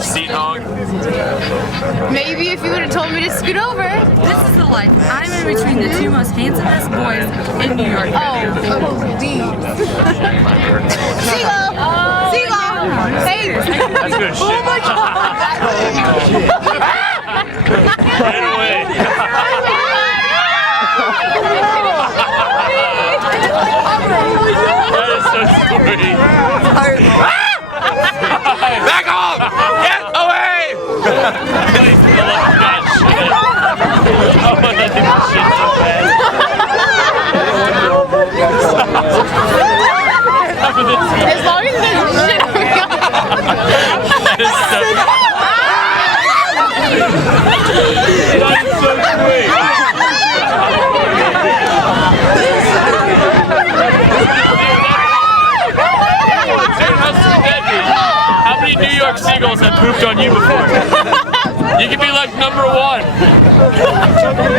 Seat hog. Maybe if you would have told me to scoot over. This is the life. I'm in between the two most handsomest boys in New York. Oh, Seagull! Seagull! Hey! That's good shit. Oh my god! Right away. That is so sweet. Back off! Get away! I want to do this shit so bad. As long as there's shit That is so sweet. How many New York Seagulls have pooped on you before? You could be like #1.